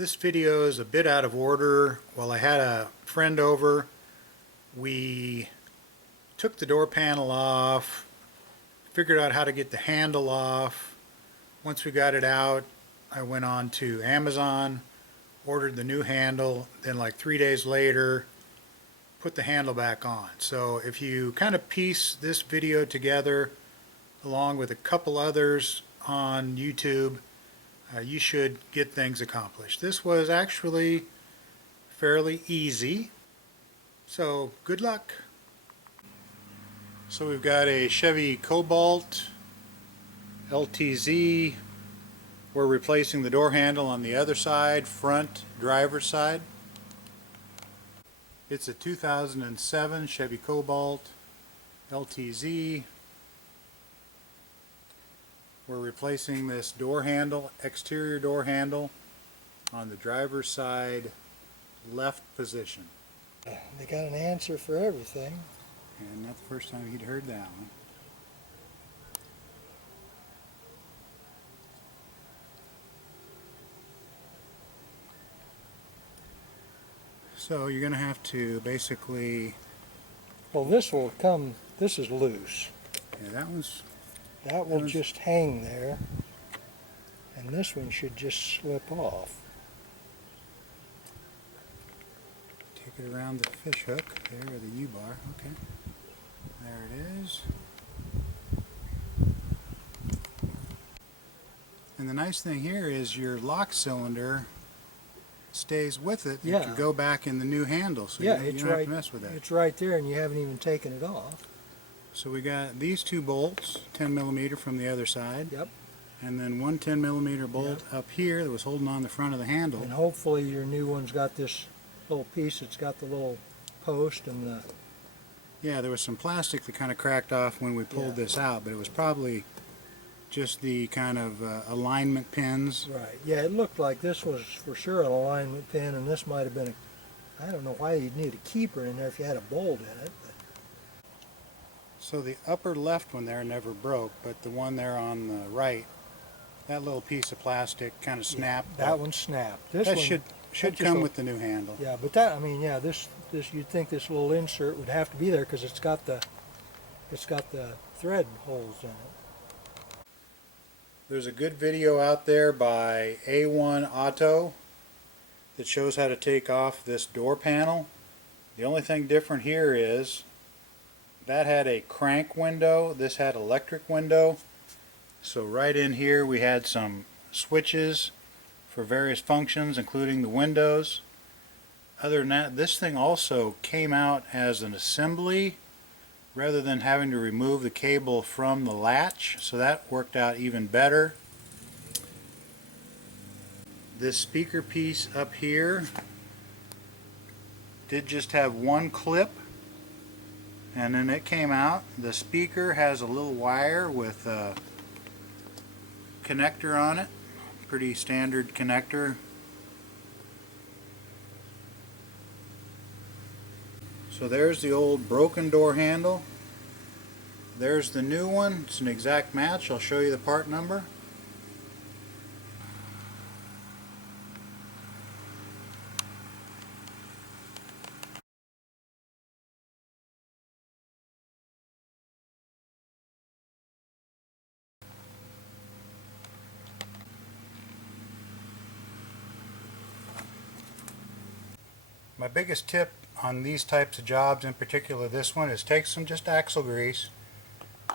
This video is a bit out of order. While I had a friend over, we took the door panel off, figured out how to get the handle off. Once we got it out, I went on to Amazon, ordered the new handle, then like 3 days later, put the handle back on. So if you kind of piece this video together along with a couple others on YouTube, you should get things accomplished. This was actually fairly easy, so good luck. So we've got a Chevy Cobalt LTZ. We're replacing the door handle on the other side, front driver's side. It's a 2007 Chevy Cobalt LTZ. We're replacing this door handle, exterior door handle, on the driver's side left position. They got an answer for everything. And not the first time he'd heard that one. So you're going to have to basically... Well, this will come, this is loose. Yeah, That will just hang there, and this one should just slip off. Take it around the fish hook there, or the U-bar. Okay, there it is. And the nice thing here is your lock cylinder stays with it. Yeah. You can go back in the new handle, so Yeah, you don't have to mess with that. It's right there, and you haven't even taken it off. So we got these two bolts, 10mm from the other side. Yep. And then one 10mm bolt up here that was holding on the front of the handle. And hopefully your new one's got this little piece that's got the little post and the... Yeah, there was some plastic that kind of cracked off when we pulled this out, but it was probably just the kind of alignment pins. Right. Yeah, it looked like this was for sure an alignment pin, and this might have been a... I don't know why you'd need a keeper in there if you had a bolt in it. But. So the upper left one there never broke, but the one there on the right, that little piece of plastic kind of snapped. Yeah, that one snapped. This that one should come with the new handle. Yeah, but that, I mean, yeah, this you'd think this little insert would have to be there because it's got the thread holes in it. There's a good video out there by A1 Auto that shows how to take off this door panel. The only thing different here is that had a crank window, this had electric window. So right in here we had some switches for various functions, including the windows. Other than that, this thing also came out as an assembly rather than having to remove the cable from the latch, so that worked out even better. This speaker piece up here did just have one clip, and then it came out. The speaker has a little wire with a connector on it, pretty standard connector. So there's the old broken door handle. There's the new one. It's an exact match. I'll show you the part number. My biggest tip on these types of jobs, in particular this one, is take some just axle grease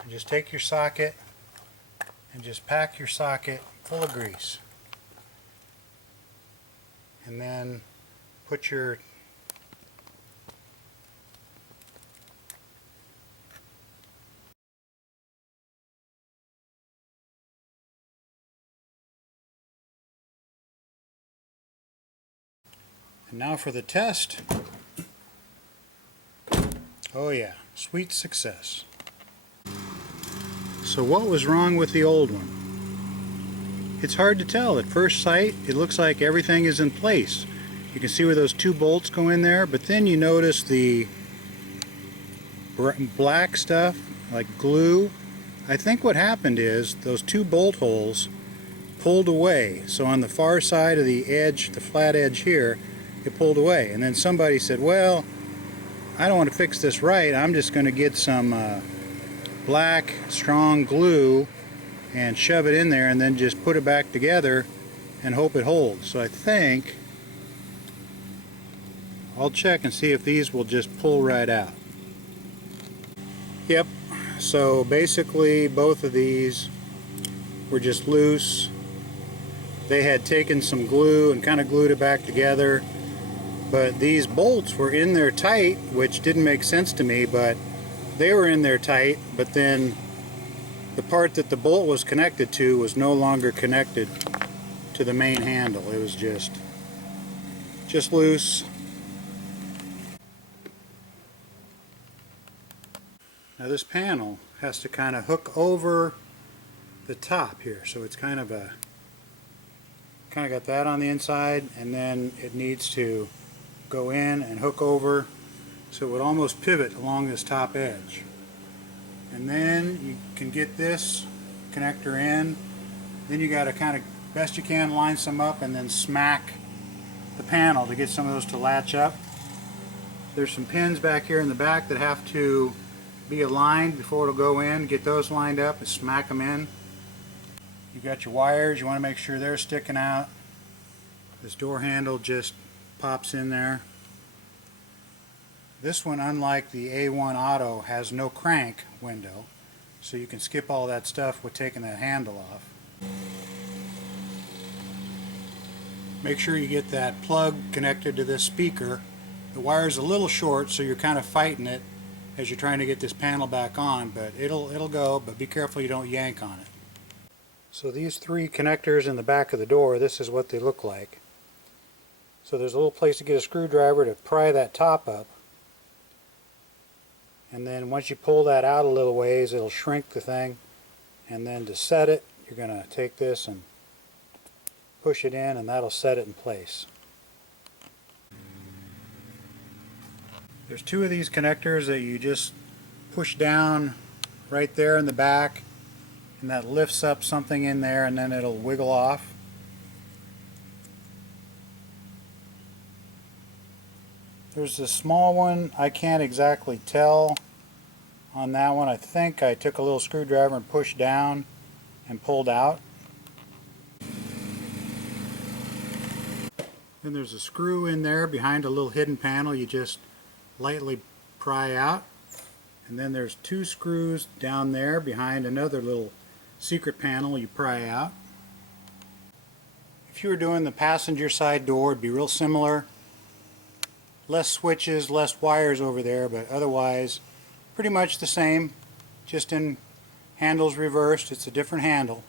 and just take your socket and just pack your socket full of grease, and then put your and now for the test. Oh yeah, sweet success. So what was wrong with the old one? It's hard to tell at first sight. It looks like everything is in place. You can see where those two bolts go in there, but then you notice the black stuff like glue. I think what happened is those two bolt holes pulled away. So on the far side of the edge, the flat edge here, it pulled away. And then somebody said, well, I don't want to fix this right. I'm just going to get some black strong glue and shove it in there and then just put it back together and hope it holds. So I think I'll check and see if these will just pull right out. Yep, so basically both of these were just loose. They had taken some glue and kind of glued it back together, but these bolts were in there tight, which didn't make sense to me, but they were in there tight, but then the part that the bolt was connected to was no longer connected to the main handle. It was just loose. Now this panel has to kind of hook over the top here, so it's kind of got that on the inside, and then it needs to go in and hook over, so it would almost pivot along this top edge. And then you can get this connector in. Then you got to kind of best you can line some up and then smack the panel to get some of those to latch up. There's some pins back here in the back that have to be aligned before it'll go in. Get those lined up and smack them in. You got your wires, you want to make sure they're sticking out. This door handle just pops in there. This one, unlike the A1 Auto, has no crank window, so you can skip all that stuff with taking that handle off. Make sure you get that plug connected to this speaker. The wire's a little short, so you're kind of fighting it as you're trying to get this panel back on, but it'll go, but be careful you don't yank on it. So these three connectors in the back of the door, this is what they look like. So there's a little place to get a screwdriver to pry that top up. And then once you pull that out a little ways, it'll shrink the thing. And then to set it, you're going to take this and push it in, and that'll set it in place. There's two of these connectors that you just push down right there in the back, and that lifts up something in there, and then it'll wiggle off. There's a small one, I can't exactly tell on that one. I think I took a little screwdriver and pushed down and pulled out. Then there's a screw in there behind a little hidden panel you just lightly pry out. And then there's two screws down there behind another little secret panel you pry out. If you were doing the passenger side door, it'd be real similar. Less switches, less wires over there, but otherwise pretty much the same, just in handles reversed. It's a different handle.